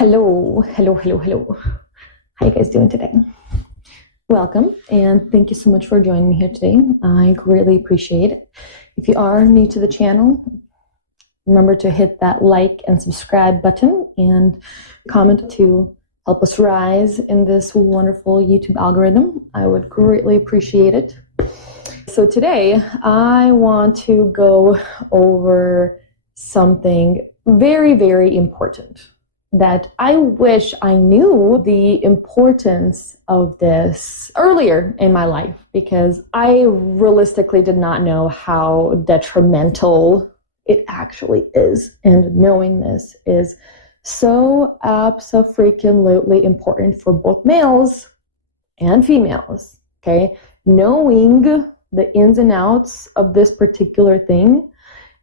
Hello, hello, hello, hello. How you guys doing today? Welcome, and thank you so much for joining me here today. I greatly appreciate it. If you are new to the channel, remember to hit that like and subscribe button and comment to help us rise in this wonderful YouTube algorithm. I would greatly appreciate it. So today, I want to go over something very, very important that I wish I knew the importance of this earlier in my life, because I realistically did not know how detrimental it actually is. And knowing this is so abso-freaking-lutely important for both males and females, okay? Knowing the ins and outs of this particular thing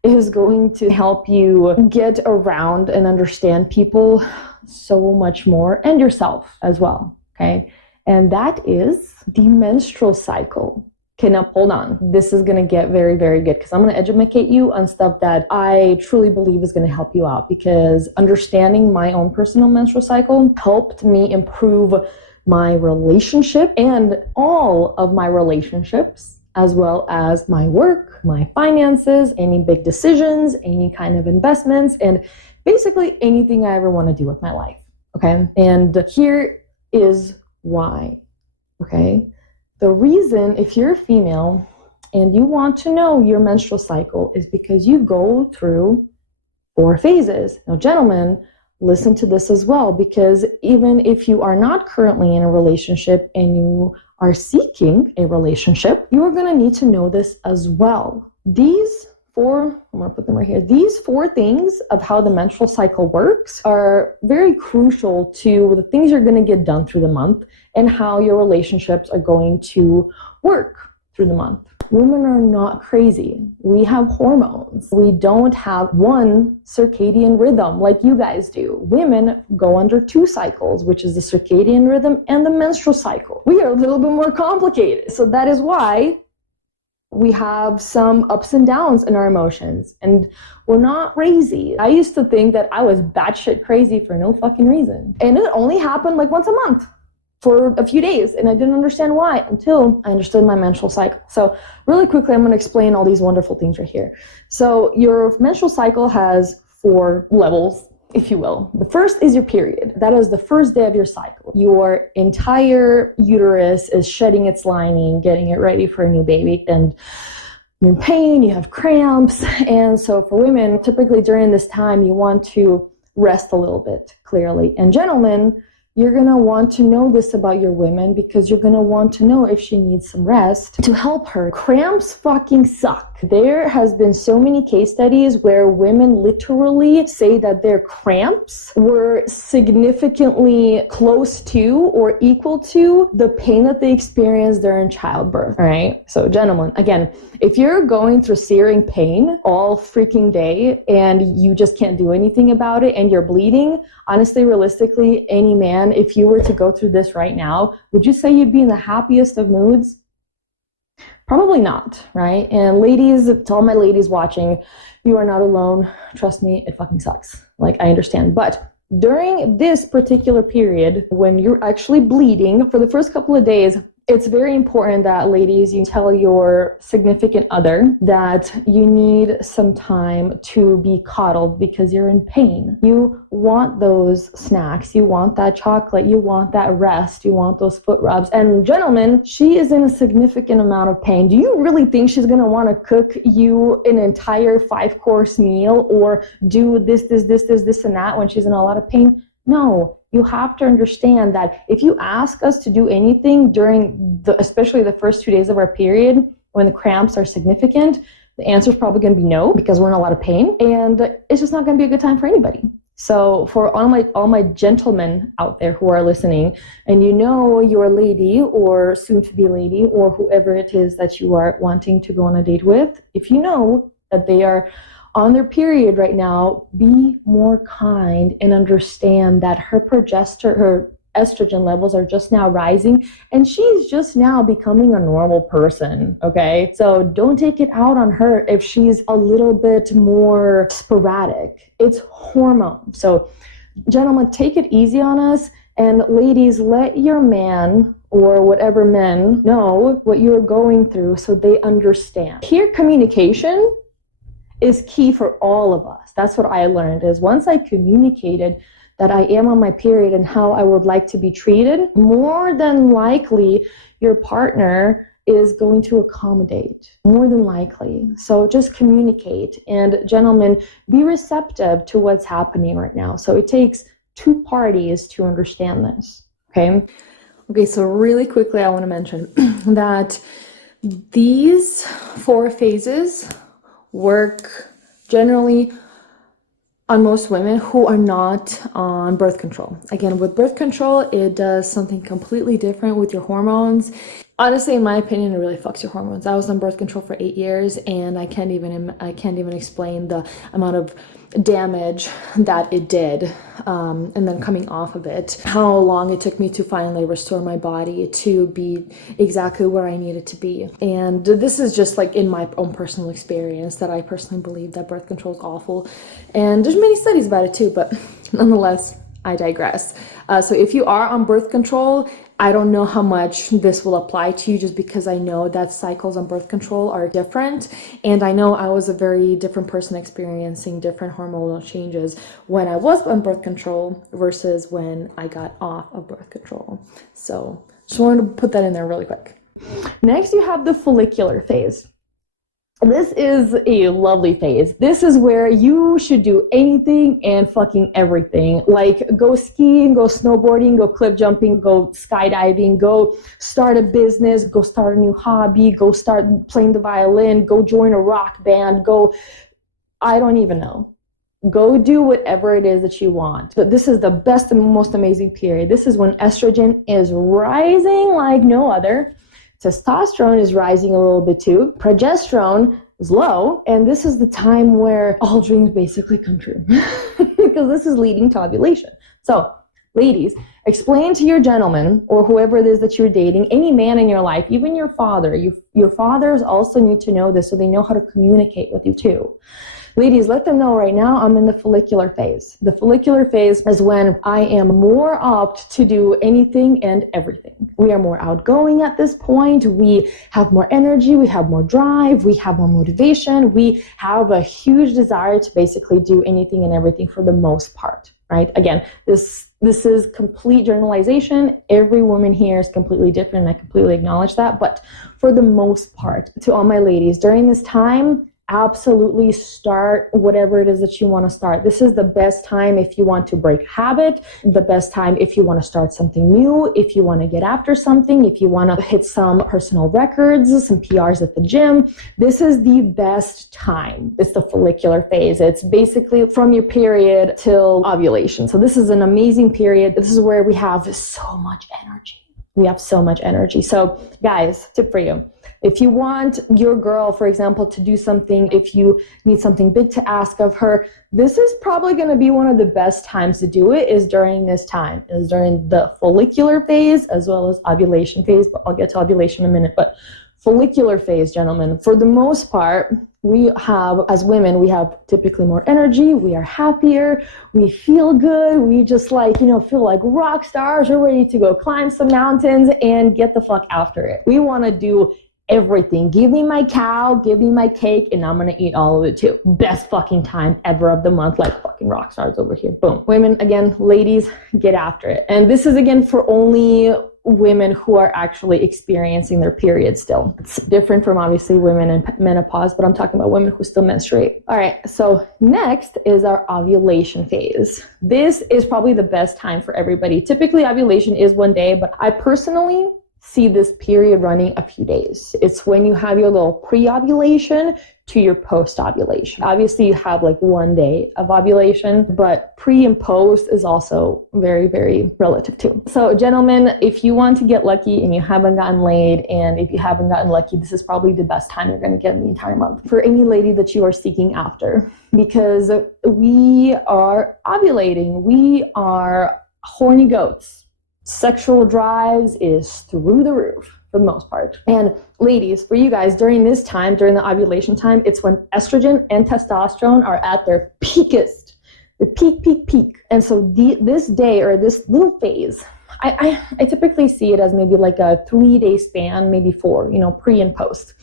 is going to help you get around and understand people so much more, and yourself as well, okay? And that is the menstrual cycle. Okay, now hold on. This is going to get very, very good, because I'm going to educate you on stuff that I truly believe is going to help you out, because understanding my own personal menstrual cycle helped me improve my relationship and all of my relationships, as well as my work, my finances, any big decisions, any kind of investments, and basically anything I ever want to do with my life, okay? And here is why, okay? The reason, if you're a female and you want to know your menstrual cycle, is because you go through 4 phases. Now, gentlemen, listen to this as well, because even if you are not currently in a relationship and you are seeking a relationship, you are going to need to know this as well. These 4, I'm going to put them right here. These 4 things of how the menstrual cycle works are very crucial to the things you're going to get done through the month and how your relationships are going to work through the month. Women are not crazy. We have hormones. We don't have one circadian rhythm like you guys do. Women go under 2 cycles, which is the circadian rhythm and the menstrual cycle. We are a little bit more complicated. So that is why we have some ups and downs in our emotions, and we're not crazy. I used to think that I was batshit crazy for no fucking reason. And it only happened like once a month for a few days, and I didn't understand why until I understood my menstrual cycle. So really quickly, I'm going to explain all these wonderful things right here. So your menstrual cycle has 4 levels, if you will. The first is your period. That is the first day of your cycle. Your entire uterus is shedding its lining, getting it ready for a new baby, and you're in pain, you have cramps. And so for women, typically during this time, you want to rest a little bit, clearly. And gentlemen, you're going to want to know this about your women, because you're going to want to know if she needs some rest to help her. Cramps fucking suck. There has been so many case studies where women literally say that their cramps were significantly close to or equal to the pain that they experienced during childbirth. All right. So gentlemen, again, if you're going through searing pain all freaking day and you just can't do anything about it and you're bleeding, honestly, realistically, any man, if you were to go through this right now, would you say you'd be in the happiest of moods? Probably not, right? And ladies, to all my ladies watching, you are not alone. Trust me, it fucking sucks. Like, I understand. But during this particular period, when you're actually bleeding for the first couple of days, it's very important that, ladies, you tell your significant other that you need some time to be coddled because you're in pain. You want those snacks, you want that chocolate, you want that rest, you want those foot rubs. And gentlemen, she is in a significant amount of pain. Do you really think she's going to want to cook you an entire 5-course meal or do this, and that when she's in a lot of pain? No. You have to understand that if you ask us to do anything during especially the first 2 days of our period, when the cramps are significant, the answer is probably going to be no, because we're in a lot of pain, and it's just not going to be a good time for anybody. So for all my gentlemen out there who are listening, and you know your lady or soon to be lady or whoever it is that you are wanting to go on a date with, if you know that they are on their period right now, be more kind and understand that her estrogen levels are just now rising and she's just now becoming a normal person, okay? So don't take it out on her if she's a little bit more sporadic. It's hormone. So Gentlemen, take it easy on us. And ladies, let your man or whatever men know what you're going through so they understand. Here, communication is key for all of us. That's what I learned, is once I communicated that I am on my period and how I would like to be treated, more than likely your partner is going to accommodate, more than likely. So just communicate. And gentlemen, be receptive to what's happening right now. So it takes two parties to understand this, okay? Okay, so really quickly, I want to mention that these 4 phases work generally on most women who are not on birth control. Again, with birth control, it does something completely different with your hormones. Honestly, in my opinion, it really fucks your hormones. I was on birth control for 8 years, and I can't even explain the amount of damage that it did. And then coming off of it, how long it took me to finally restore my body to be exactly where I needed to be. And this is just like in my own personal experience that I personally believe that birth control is awful. And there's many studies about it too, but nonetheless, I digress. So if you are on birth control, I don't know how much this will apply to you, just because I know that cycles on birth control are different. And I know I was a very different person experiencing different hormonal changes when I was on birth control versus when I got off of birth control. So just wanted to put that in there really quick. Next, you have the follicular phase. This is a lovely phase. This is where you should do anything and fucking everything. Like go skiing, go snowboarding, go cliff jumping, go skydiving, go start a business, go start a new hobby, go start playing the violin, go join a rock band, I don't even know. Go do whatever it is that you want. But this is the best and most amazing period. This is when estrogen is rising like no other. Testosterone is rising a little bit too. Progesterone is low. And this is the time where all dreams basically come true because this is leading to ovulation. So ladies, explain to your gentleman or whoever it is that you're dating, any man in your life, even your father. Your fathers also need to know this so they know how to communicate with you too. Ladies, let them know right now I'm in the follicular phase. The follicular phase is when I am more apt to do anything and everything. We are more outgoing at this point. We have more energy. We have more drive. We have more motivation. We have a huge desire to basically do anything and everything for the most part, right? Again, this is complete generalization. Every woman here is completely different, and I completely acknowledge that. But for the most part, to all my ladies, during this time, absolutely start whatever it is that you want to start. This is the best time if you want to break habit, the best time if you want to start something new, if you want to get after something, if you want to hit some personal records, some PRs at the gym. This is the best time. It's the follicular phase. It's basically from your period till ovulation. So this is an amazing period. This is where we have so much energy. We have so much energy. So guys, tip for you. If you want your girl, for example, to do something, if you need something big to ask of her, this is probably going to be one of the best times to do it, is during this time, is during the follicular phase as well as ovulation phase. But I'll get to ovulation in a minute. But follicular phase, gentlemen, for the most part, we have, as women, we have typically more energy. We are happier. We feel good. We just feel like rock stars. We're ready to go climb some mountains and get the fuck after it. We want to do everything. Give me my cow, give me my cake, and I'm gonna eat all of it too. Best fucking time ever of the month, like fucking rock stars over here. Boom. Women, again, ladies, get after it. And this is again for only women who are actually experiencing their period still. It's different from obviously women in menopause, but I'm talking about women who still menstruate. All right, so next is our ovulation phase. This is probably the best time for everybody. Typically ovulation is 1 day, but I personally see this period running a few days. It's when you have your little pre-ovulation to your post-ovulation. Obviously, you have like 1 day of ovulation, but pre and post is also very, very relative too. So gentlemen, if you want to get lucky and you haven't gotten laid, and if you haven't gotten lucky, this is probably the best time you're going to get in the entire month for any lady that you are seeking after, because we are ovulating. We are horny goats. Sexual drives is through the roof for the most part. And ladies, for you guys, during this time, during the ovulation time, it's when estrogen and testosterone are at their peakest. peak, peak, peak. And so this day or this little phase, I typically see it as maybe like a 3-day span, maybe 4, pre and post.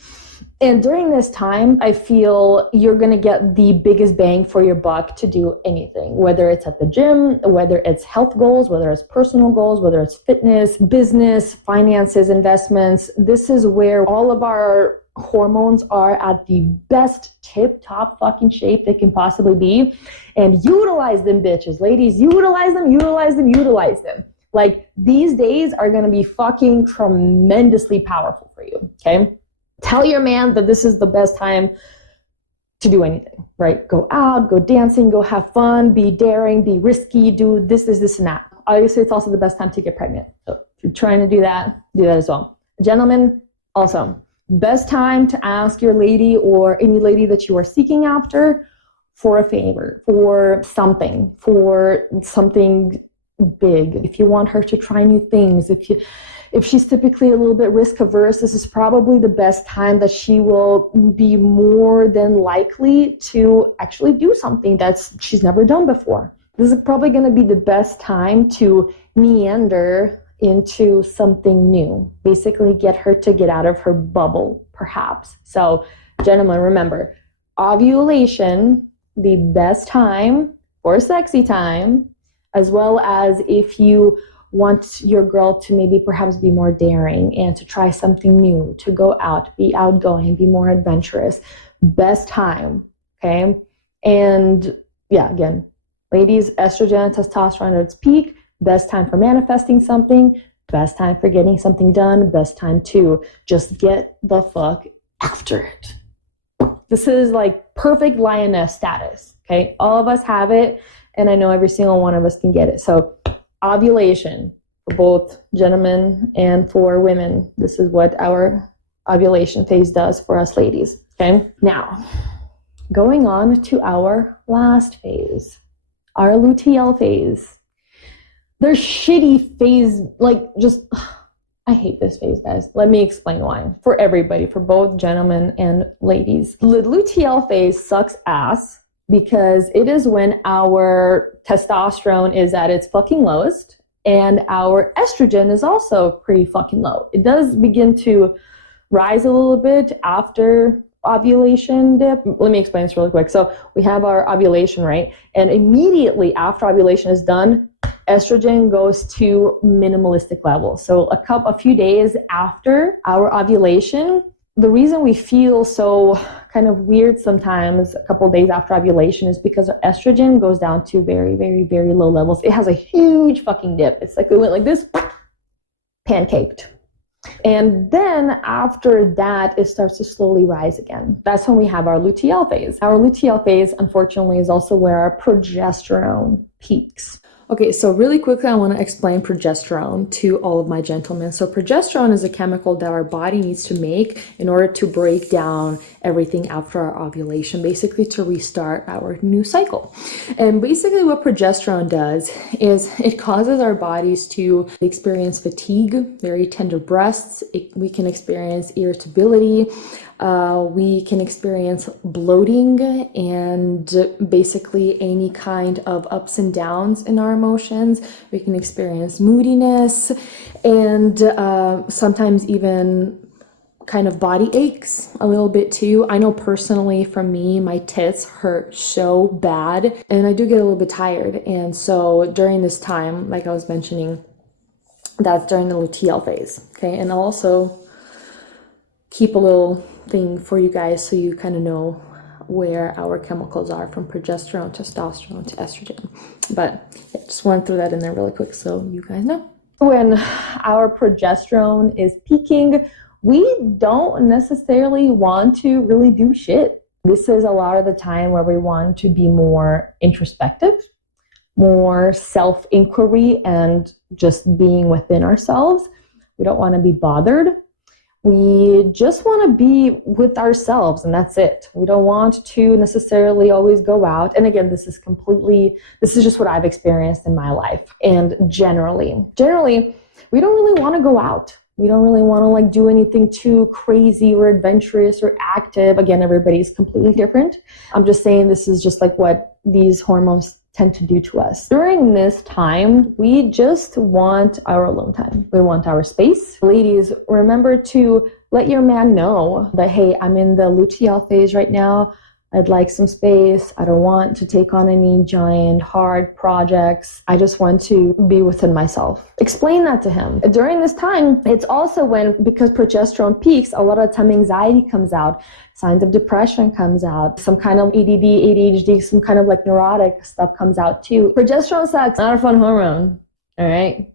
And during this time, I feel you're going to get the biggest bang for your buck to do anything, whether it's at the gym, whether it's health goals, whether it's personal goals, whether it's fitness, business, finances, investments. This is where all of our hormones are at the best tip-top fucking shape they can possibly be. And utilize them, bitches. Ladies, utilize them, utilize them, utilize them. Like, these days are going to be fucking tremendously powerful for you, okay? Tell your man that this is the best time to do anything, right? Go out, go dancing, go have fun, be daring, be risky, do this, and that. Obviously, it's also the best time to get pregnant. So if you're trying to do that as well. Gentlemen, also, best time to ask your lady or any lady that you are seeking after for a favor, for something big. If you want her to try new things, if she's typically a little bit risk averse, this is probably the best time that she will be more than likely to actually do something that she's never done before. This is probably going to be the best time to meander into something new. Basically get her to get out of her bubble, perhaps. So, gentlemen, remember, ovulation, the best time for sexy time, as well as if you want your girl to maybe perhaps be more daring and to try something new, to go out, be outgoing, be more adventurous. Best time, okay? And yeah, again, ladies, estrogen, testosterone at its peak, best time for manifesting something, best time for getting something done, best time to just get the fuck after it. This is like perfect lioness status, okay? All of us have it, and I know every single one of us can get it. So ovulation for both gentlemen and for women. This is what our ovulation phase does for us ladies, okay? Now, going on to our last phase, our luteal phase. Their shitty phase, I hate this phase, guys. Let me explain why. For everybody, for both gentlemen and ladies. The luteal phase sucks ass because it is when our testosterone is at its fucking lowest and our estrogen is also pretty fucking low. It does begin to rise a little bit after ovulation dip. Let me explain this really quick. So we have our ovulation, right? And immediately after ovulation is done, estrogen goes to minimalistic levels. So a few days after our ovulation, the reason we feel so kind of weird sometimes a couple days after ovulation is because our estrogen goes down to very, very, very low levels. It has a huge fucking dip. It's like we went like this, pancaked. And then after that, it starts to slowly rise again. That's when we have our luteal phase. Our luteal phase, unfortunately, is also where our progesterone peaks. Okay, so really quickly, I want to explain progesterone to all of my gentlemen. So progesterone is a chemical that our body needs to make in order to break down everything after our ovulation, basically to restart our new cycle. And basically what progesterone does is it causes our bodies to experience fatigue, very tender breasts. We can experience irritability. We can experience bloating and basically any kind of ups and downs in our emotions. We can experience moodiness and sometimes even kind of body aches a little bit too. I know personally from me, my tits hurt so bad and I do get a little bit tired. And so during this time, like I was mentioning, that's during the luteal phase. Okay. And I'll also keep a little thing for you guys so you kind of know where our chemicals are from progesterone, testosterone to estrogen. But yeah, just want to throw that in there really quick so you guys know. When our progesterone is peaking, we don't necessarily want to really do shit. This is a lot of the time where we want to be more introspective, more self-inquiry, and just being within ourselves. We don't want to be bothered. We just want to be with ourselves and that's it. We don't want to necessarily always go out. And again, this is just what I've experienced in my life. And generally, we don't really want to go out. We don't really want to do anything too crazy or adventurous or active. Again, everybody's completely different. I'm just saying this is just what these hormones tend to do to us. During this time, we just want our alone time. We want our space. Ladies, remember to let your man know that, hey, I'm in the luteal phase right now. I'd like some space. I don't want to take on any giant, hard projects. I just want to be within myself. Explain that to him. During this time, it's also when, because progesterone peaks, a lot of the time anxiety comes out, signs of depression comes out, some kind of ADD, ADHD, some kind of like neurotic stuff comes out too. Progesterone sucks, not a fun hormone, all right?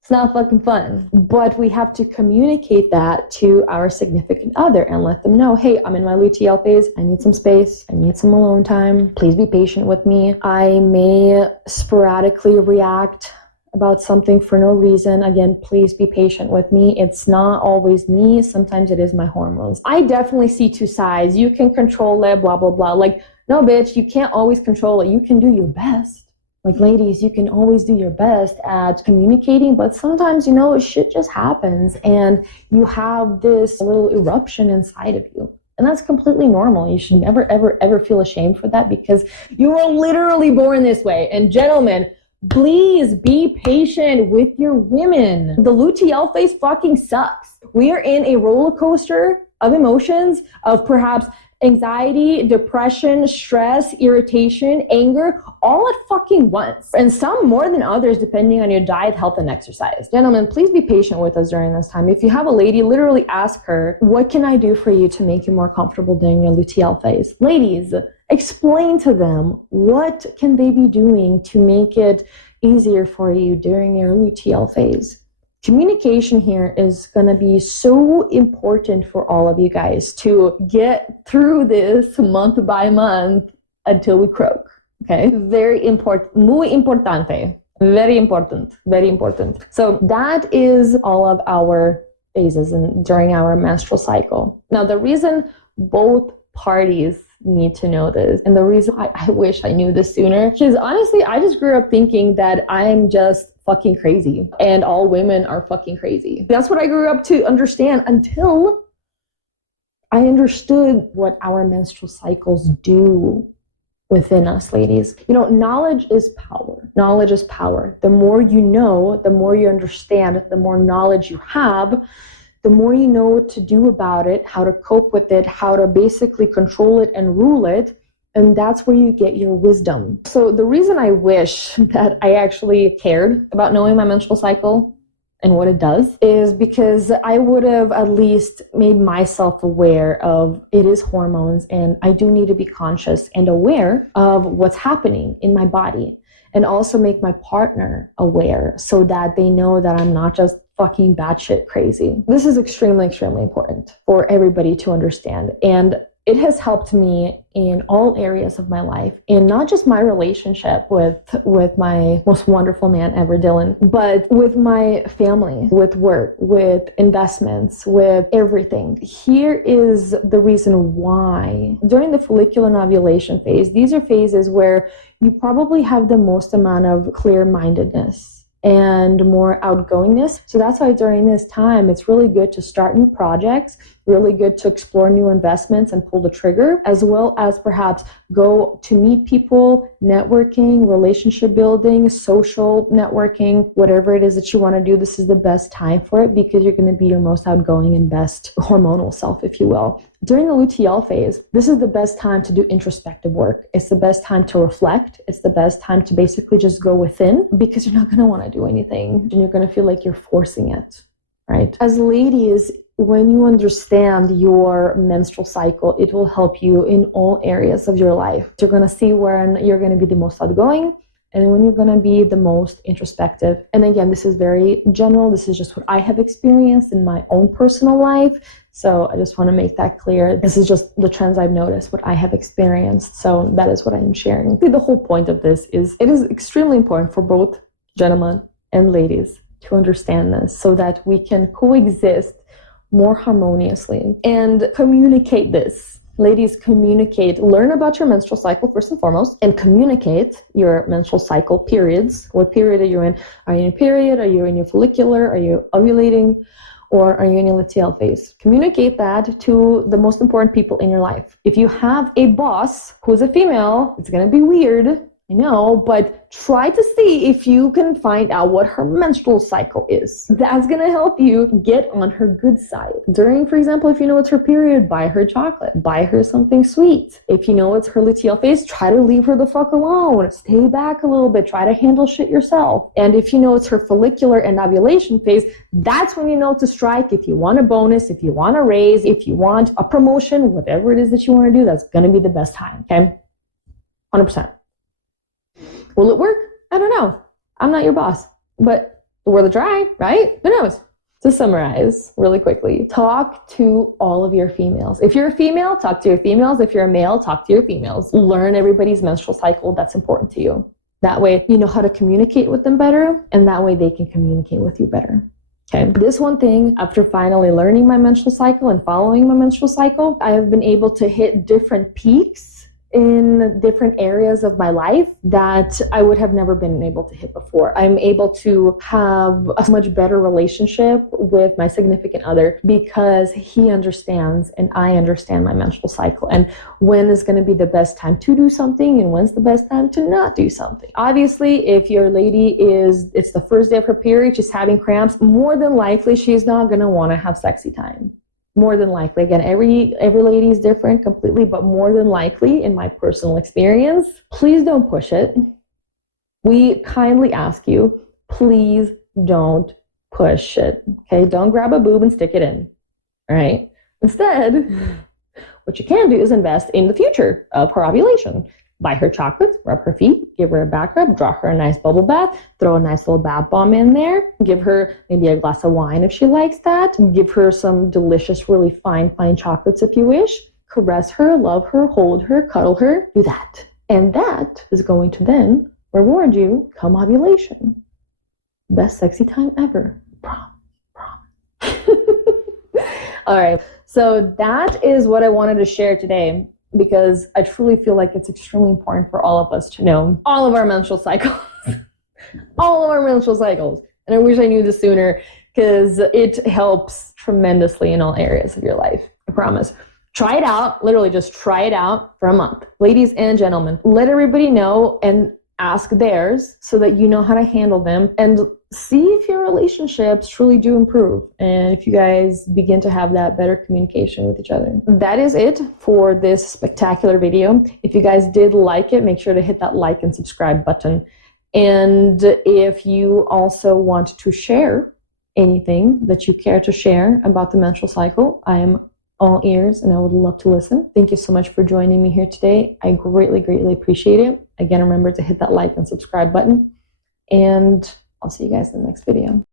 It's not fucking fun, but we have to communicate that to our significant other and let them know, hey, I'm in my luteal phase. I need some space. I need some alone time. Please be patient with me. I may sporadically react about something for no reason. Again, please be patient with me. It's not always me. Sometimes it is my hormones. I definitely see two sides. You can control it, blah, blah, blah. Like, no, bitch, you can't always control it. You can do your best. Like, ladies, you can always do your best at communicating, but sometimes, shit just happens and you have this little eruption inside of you. And that's completely normal. You should never, ever, ever feel ashamed for that because you were literally born this way. And gentlemen, please be patient with your women. The luteal phase fucking sucks. We are in a roller coaster of emotions, of perhaps anxiety, depression, stress, irritation, anger, all at fucking once. And some more than others, depending on your diet, health, and exercise. Gentlemen, please be patient with us during this time. If you have a lady, literally ask her, what can I do for you to make you more comfortable during your luteal phase? Ladies, explain to them what can they be doing to make it easier for you during your luteal phase. Communication here is going to be so important for all of you guys to get through this month by month until we croak. Okay? Very important. Muy importante. Very important. Very important. So that is all of our phases during our menstrual cycle. Now, the reason both parties need to know this, and the reason I wish I knew this sooner, because honestly, I just grew up thinking that I'm just fucking crazy and all women are fucking crazy. That's what I grew up to understand until I understood what our menstrual cycles do within us, ladies. Knowledge is power. Knowledge is power. The more you know, the more you understand, the more knowledge you have, the more you know what to do about it, how to cope with it, how to basically control it and rule it. And that's where you get your wisdom. So the reason I wish that I actually cared about knowing my menstrual cycle and what it does is because I would have at least made myself aware of it is hormones, and I do need to be conscious and aware of what's happening in my body, and also make my partner aware so that they know that I'm not just fucking batshit crazy. This is extremely, extremely important for everybody to understand. And it has helped me in all areas of my life, in not just my relationship with my most wonderful man ever, Dylan, but with my family, with work, with investments, with everything. Here is the reason why. During the follicular and ovulation phase, these are phases where you probably have the most amount of clear-mindedness and more outgoingness. So that's why during this time, it's really good to start new projects, really good to explore new investments and pull the trigger, as well as perhaps go to meet people, networking, relationship building, social networking, whatever it is that you want to do. This is the best time for it because you're going to be your most outgoing and best hormonal self, if you will. During the luteal phase, this is the best time to do introspective work. It's the best time to reflect. It's the best time to basically just go within because you're not going to want to do anything and you're going to feel like you're forcing it, right? As ladies, when you understand your menstrual cycle, it will help you in all areas of your life. You're going to see when you're going to be the most outgoing and when you're going to be the most introspective. And again, this is very general. This is just what I have experienced in my own personal life. So I just want to make that clear. This is just the trends I've noticed, what I have experienced. So that is what I am sharing. The whole point of this is it is extremely important for both gentlemen and ladies to understand this so that we can coexist more harmoniously and communicate this. Ladies, communicate. Learn about your menstrual cycle first and foremost, and communicate your menstrual cycle periods. What period are you in? Are you in a period? Are you in your follicular? Are you ovulating? Or are you in your luteal phase? Communicate that to the most important people in your life. If you have a boss who's a female, it's going to be weird. I know, but try to see if you can find out what her menstrual cycle is. That's gonna help you get on her good side. During, for example, if you know it's her period, buy her chocolate, buy her something sweet. If you know it's her luteal phase, try to leave her the fuck alone. Stay back a little bit, try to handle shit yourself. And if you know it's her follicular and ovulation phase, that's when you know to strike. If you want a bonus, if you want a raise, if you want a promotion, whatever it is that you want to do, that's gonna be the best time, okay? 100%. Will it work? I don't know. I'm not your boss, but worth a try, right? Who knows? To summarize really quickly, talk to all of your females. If you're a female, talk to your females. If you're a male, talk to your females. Learn everybody's menstrual cycle that's important to you. That way you know how to communicate with them better, and that way they can communicate with you better. Okay. This one thing, after finally learning my menstrual cycle and following my menstrual cycle, I have been able to hit different peaks in different areas of my life that I would have never been able to hit before. I'm able to have a much better relationship with my significant other because he understands and I understand my menstrual cycle and when is going to be the best time to do something and when's the best time to not do something. Obviously, if your lady it's the first day of her period, she's having cramps, more than likely she's not going to want to have sexy time. More than likely. Again, every lady is different completely, but more than likely, in my personal experience, please don't push it. We kindly ask you, please don't push it. Okay, don't grab a boob and stick it in. All right. Instead, what you can do is invest in the future of her ovulation. Buy her chocolates, rub her feet, give her a back rub, draw her a nice bubble bath, throw a nice little bath bomb in there, give her maybe a glass of wine if she likes that, give her some delicious, really fine chocolates if you wish, caress her, love her, hold her, cuddle her, do that. And that is going to then reward you come ovulation. Best sexy time ever. Prom. All right, so that is what I wanted to share today, because I truly feel like it's extremely important for all of us to know all of our menstrual cycles. All of our menstrual cycles. And I wish I knew this sooner because it helps tremendously in all areas of your life. I promise. Try it out. Literally just try it out for a month. Ladies and gentlemen, let everybody know and ask theirs so that you know how to handle them and see if your relationships truly do improve and if you guys begin to have that better communication with each other. That is it for this spectacular video. If you guys did like it, make sure to hit that like and subscribe button. And if you also want to share anything that you care to share about the menstrual cycle, I am all ears and I would love to listen. Thank you so much for joining me here today. I greatly, greatly appreciate it. Again, remember to hit that like and subscribe button. And I'll see you guys in the next video.